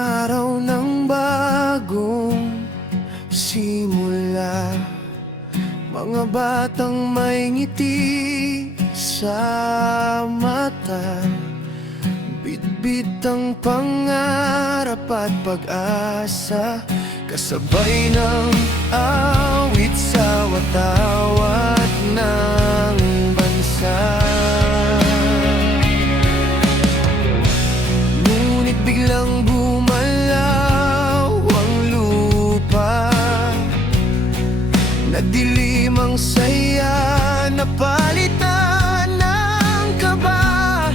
araw ng bagong simula. Mga batang may ngiti sa mata, bitbit ang pangarap at pag-asa, kasabay ng awit sa watawat ng bansa. Ngunit biglang bumalaw ang lupa, nagdilim ang saya, napalitan ng kaba.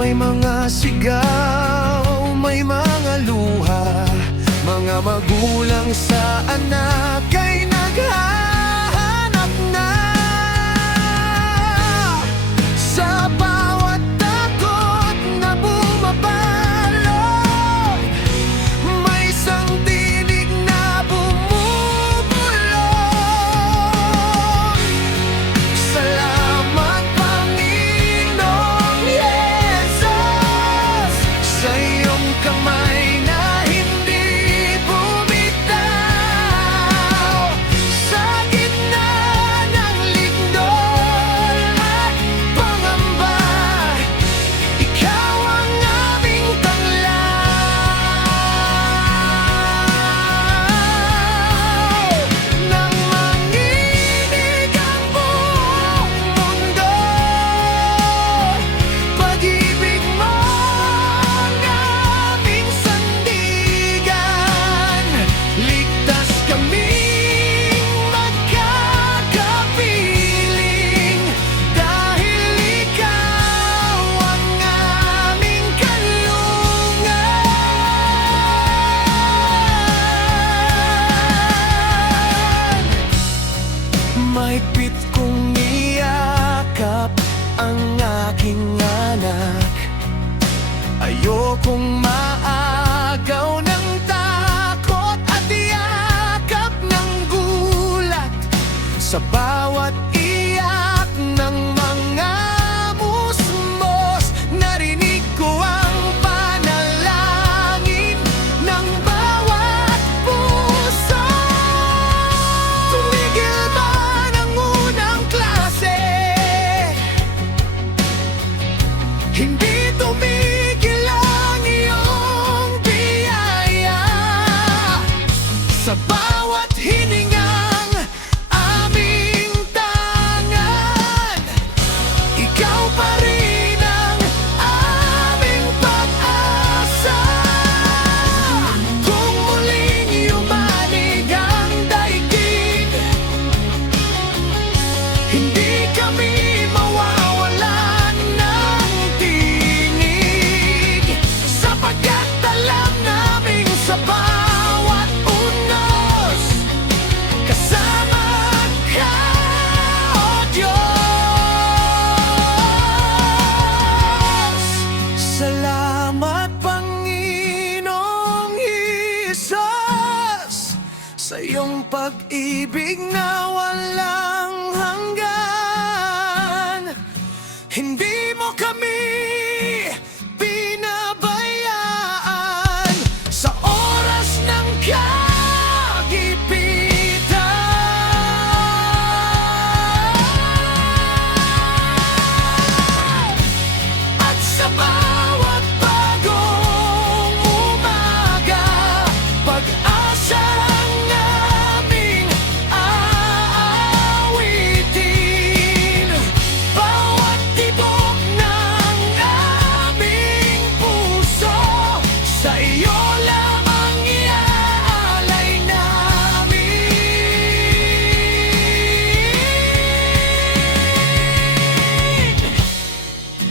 May mga sigaw, may mga luha, mga magulang sa anak ay naghahanap na. Sa bawat takot na bumabalot, may isang tinig na bumubulong. Salamat Panginoong Yesus, sa iyong kamay na hindi bumitaw. Sa gitna ng lindol at pangamba, ikaw ang aming tanglaw. Nang manginig ang buong mundo, pag-ibig mo ang aming sandigan. Ligtas kaming magkakapiling, dahil ikaw ang aming kanlungan. Mahigpit kong iyakap ang aking anak, ayokong maagaw ng takot at yakap ng gulat. Sa bawat iyak ng mga musmos, narinig ko ang panalangin ng bawat puso. Tumigil man ang unang klase, hindi tumigil ang iyong biyaya. Sa bawat hiningang aming tangan, ikaw pa rin ang aming pag-asa. Kung muling yumanig ang daigdig, hindi kami mawawalan ng tinig, sapagkat alam naming sa bawat unos, kasama ka, O Diyos. Salamat Panginoong Hesus, sa iyong pag-ibig na walang hanggan. Hindi mo kami pinabayaan sa oras ng kagipitan. At sa bawat bagong umaga, pag-asa ang aming aawitin. Bawat tibok ng aming puso, sa iyo lamang iaalay namin.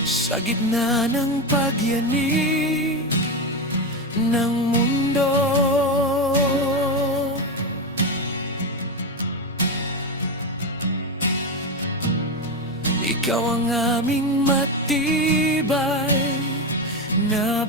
Sa gitna ng pagyanig ng mundo, ikaw ang aming matibay na